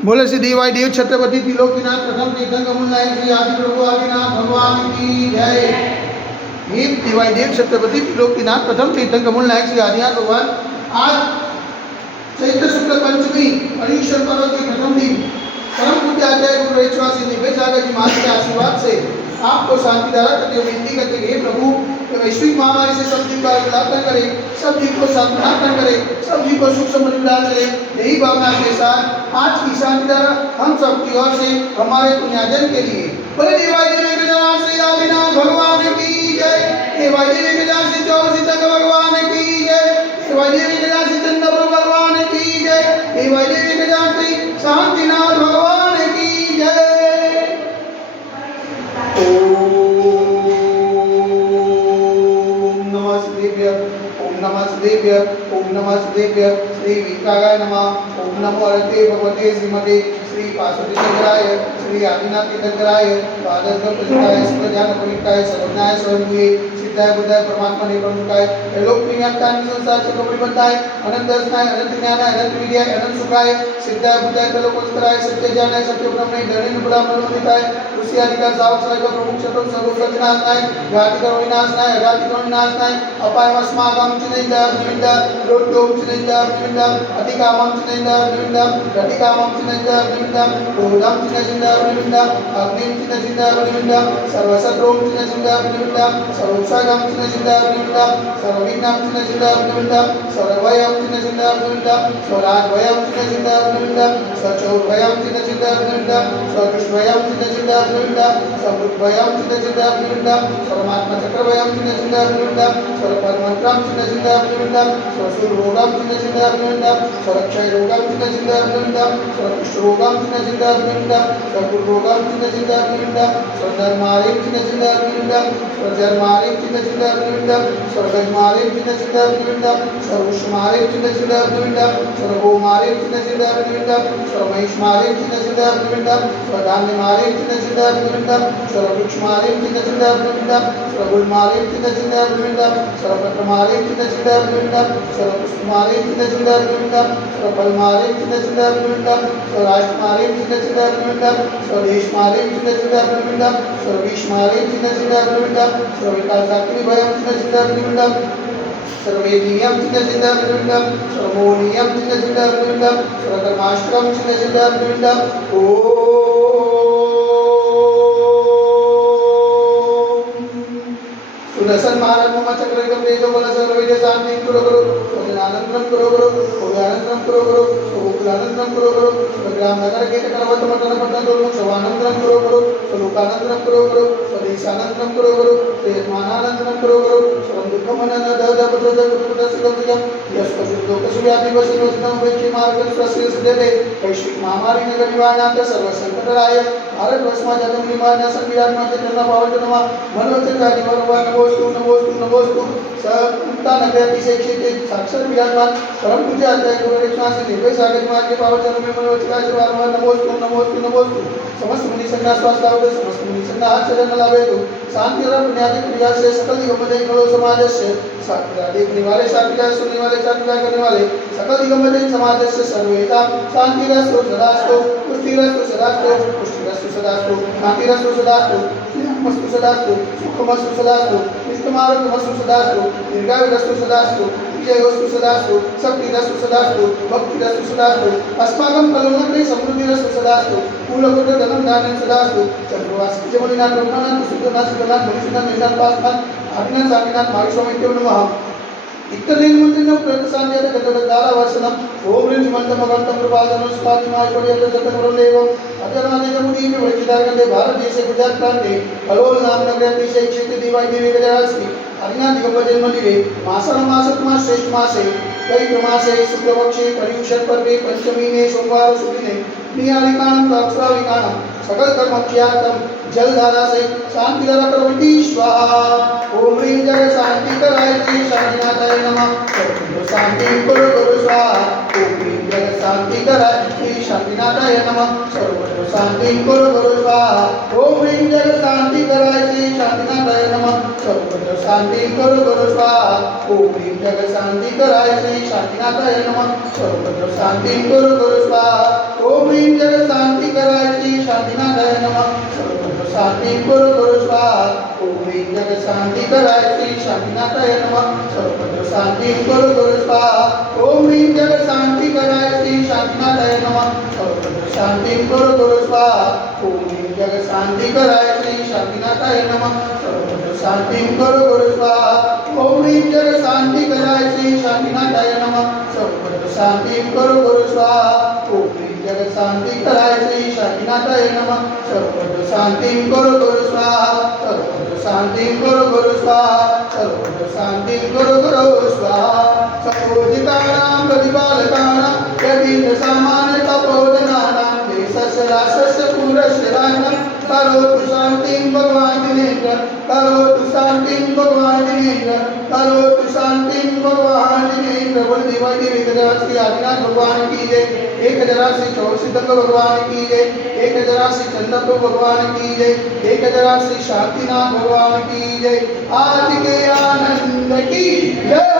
बोले श्री देवाय देव छत्रपति त्रिलोकीनाथ प्रथम तीर्थंकर मुनिनायक श्री आदि प्रभु आदिनाथ भगवान की जय। हे देवाय देव छत्रपति त्रिलोकीनाथ प्रथम तीर्थंकर मुनिनायक श्री आदिनाथ भगवान, आज चैत्र शुक्ल पंचमी पर्युषण पर्व के प्रथम दिन परम पूज्य आचार्य गुरु रेचवासी निवेश सागर जी महाराज के आशीर्वाद से आपको शांति धारा करते हुए विनती करते हैं, हे प्रभु वैश्विक महामारी से सब जीव का उद्धार करे, सब जीव को साधना करे, सब जीव को सुख समृद्धि प्रदान करे। यही भावना के साथ आज की शांति धारा हम सबकी ओर से हमारे पुण्यार्जन के लिए बोले देवाय देव गजानन श्री आदिनाथ भगवान की जय। देवाय देव गजानन श्री चौरसी तक भगवान की जय। देवाय देव गजानन श्री चंद्र भगवान की जय। देवाय देव गजानन श्री शांतिनाथ भगवान की जय। ओम नमः शिवाय। श्री विकागाय नमः। ओम नमो हरते भगवते श्रीमते श्री पार्वती तीर्थंकराय श्री आदिनाथ तीर्थंकराय द्वादश प्रसिद्धाय सुज्ञान पवित्राय सर्वज्ञाय स्वयंभुवे सिद्धाय बुद्धाय परमात्मा निप्रमुखाय लोक प्रियंकाय संसार से कबड़ी बनताय अनंत दर्शनाय अनंत ज्ञानाय अनंत विद्याय अनंत सुखाय सिद्धाय बुद्धाय कलोकोत्तराय सत्य ज्ञानाय सत्य ब्रह्मणे धनेन ब्रह्मणोदिताय ऋषि आदिका सावक सर्व प्रमुख शतम सर्व सज्जनाय घातिकर विनाशनाय अघातिकर विनाशनाय अपाय अस्माकं चिनेन्द्र निमिंद रोड्डोम चिनेन्द्र निमिंद अधिकामं चिनेन्द्र निमिंद घटिकामं चिनेन्द्र निमिंद क्रोधं चिनेन्द्र निमिंद अग्निं चिनेन्द्र निमिंद सर्वशत्रुं चिनेन्द्र निमिंद सर्वोक्षागं चिनेन्द्र निमिंद सर्वविघ्नं चिनेन्द्र निमिंद सर्वभयं चिनेन्द्र निमिंद स्वराजभयं चिनेन्द्र निमिंद सचोभयं चिनेन्द्र निमिंद स्वकृष्णभयं चिनेन्द्र निमिंद समृद्धभयं चिनेन्द्र निमिंद सर्वमात्मचक्रभयं चिनेन्द्र निमिंद सर्वपरमंत्रं चिनेन्द्र निमिंद स्वसुररोगं चिनेन्द्र निमिंद स्वरक्षयरोगं चिनेन्द्र निमिंद स्वकुष्ठरोगं चिनेन्द्र निमिंद स्वकुरोगं चिनेन्द्र निमिंद स्वधर्मारिं चिनेन्द्र निमिंद स्वजर्मारिं चिनेन्द्र निमिंद स्वगजमारिं चिनेन्द्र निमिंद स्वरुष्मारिं चिनेन्द्र निमिंद स्वगोमारिं चिनेन्द्र निमिंद स्वमहिष्मारिं चिनेन्द्र निमिंद स्वधान्यमारिं चिनेन्द्र निमिंद स्ववृक्षमारिं चिनेन्द्र निमिंद स्वगुलमारिं चिनेन्द्र निमिंद स्वप्रक्रमारिं चिनेन्द्र निमिंद स्वपुष्पमारिं चिनेन्द्र निमिंद स्वफलमारिं चिनेन्द्र निमिंद स्वराष्ट्रमारिं चिनेन्द्र निमिंद स्वदेशमारिं चिनेन्द्र निमिंद स्वविषमारिं चिनेन्द्र निमिंद स्वविकासाग्निभयं चिनेन्द्र निमिंद सर्वेदीयं चिनेन्द्र निमिंद सर्वमोनीयं चिनेन्द्र निमिंद सर्वकर्माष्टकं चिनेन्द्र निमिंद सुदर्शन महाराज मम चक्रयुगं तेजो बल सर्वविद्या शांति करो करो सजनानंदं करो करो भोगानंदं करो करो गोकुलानंदं करो करो ग्राम नगर के करवत मंडल मंडल दोनों शवानंदं करो करो लोकानंदं करो करो स्वदेशानंदं करो करो देशमानानंदं करो करो सर्व दुःखमनन दद पद कुटुंब सिगम यस्पति सुव्याधि वसनोस्तं वेक्षि मार्ग स्वस्य सिद्धते वैश्विक महामारी नगर निवारणार्थ सर्व संकटराय भारत वर्षमा जगम निवारण संविधान चंद्रमा पावनमा मनोचक्र निवारण नमोस्तु नमोस्तु नमोस्तु संता नगर अतिशय क्षेत्र साक्षर विराजमान परम पूज्य आचार्य गुरु रेचवासी निर्भय सागर मार्ग के पावन चरण में मनोचक्र आशीर्वाद नमोस्तु नमोस्तु नमोस्तु समस्त मुनि संघ स्वास्थ्य लाभ समस्त मुनि संघ हाथ चरण लाभे तो शांति और पुण्यादि क्रिया से सकल दिगंबरे करो समाज से सात्विका देखने वाले सात्विका सुनने वाले सात्विका करने वाले सकल दिगंबरे समाज से सर्वेदा शांति रस्तो सदास्तो पुष्टि रस्तो सदास्तो पुष्टि रस्तो सदास्तो शांति रस्तो सदास्तो मस्तु सदास्तो सुखमस्तु सदास्तो निष्कमारकमस्तु सदास्तो दीर्घायुरस्तु सदास्तो विजयोस्तु सदास्तो शक्तिरस्तु सदास्तो भक्तिरस्तु सदास्तो अस्माकं कलुनग्रे समृद्धिरस्तु सदास्तो कुलकुट धनं धान्यं सदास्तो चंद्रवासी जमलिनाथ ब्रह्मनाथ सुखनाथ सुखनाथ मनुष्यनाथ मेषनाथ पासनाथ आदिनाथ सादिनाथ माहेश्वरमित्यो नमः इत्तरेन मंत्रिनं प्रतसान्यत गतदारा वर्षणं ओम ह्रीं मंत्रमगंतं कृपादनं स्वातिमायपड्यत जतमुरलेवं अजरानेजमुनि विवचितार्गंदे भारत देशे गुजरात प्रांते कलोल नाम नगरे अतिशय क्षेत्र देवाय देवी गजास्ति आदिनाथ दिगंबर मंदिरे मासन मासत्मा श्रेष्ठ मासे चैत्र मासे शुक्लपक्षे पर्युषण पर्वे पंचमीने सोमवार सुदिने नियालिकानं ताक्षराविकानं सकल कर्म क्रियातम जलधारा से शांति धारा प्रवृत्ति स्वाहा ओम ह्रीं जग शांति कराय श्री शांतिनाथाय नमः सर्व शांति कुरु गुरु स्वाहा ओम ह्रीं जग शांति कराय श्री शांतिनाथाय नमः सर्व शांति कुरु गुरु स्वाहा ओम ह्रीं जग शांति कराय श्री शांतिनाथाय नमः सर्व शांति कुरु गुरु स्वाहा ओम ह्रीं जग शांति कराय श्री शांतिनाथाय नमः सर्व शांति कुरु गुरु स्वाहा ओम ह्रीं जग शांति गुरु गुरु स्वाहा ओम ह्रीं जगत शांति कराय श्री शांतिनाथाय नमः सर्वत्र शांति गुरु गुरु स्वाहा ओम ह्रीं जगत शांति कराय श्री शांतिनाथाय नमः सर्वत्र शांति गुरु गुरु स्वाहा ओम ह्रीं जगत शांति कराय श्री शांतिनाथाय नमः सर्वत्र शांति गुरु गुरु स्वाहा ओम ह्रीं जगत शांति कराय श्री शांतिनाथाय नमः सर्वत्र शांति गुरु गुरु स्वाहा ओम ह्रीं जगत शांति कराय श्री शांतिनाथाय नमः सर्वत्र शांति गुरु गुरु स्वाहा सर्वत्र शांति गुरु गुरु स्वाहा सर्वत्र शांति गुरु गुरु स्वाहा सपोजितानां प्रतिपालकानां यदीन्द्र सामान्य तपोधनानां देशस्य राष्ट्रस्य पुरस्य राज्ञः करोतु शान्तिं भगवान् दिनेन्द्र करोतु शान्तिं भगवान् दिनेन्द्र करोतु शान्तिं भगवान् दिनेन्द्र बोल देवादी विग्रह श्री आदिनाथ भगवान की जय एक जरा श्री चौर सिद्धंग भगवान की जय एक जरा श्री चंद्रप्रभु भगवान की जय एक जरा श्री शांतिनाथ भगवान की जय आज के आनंद की जय।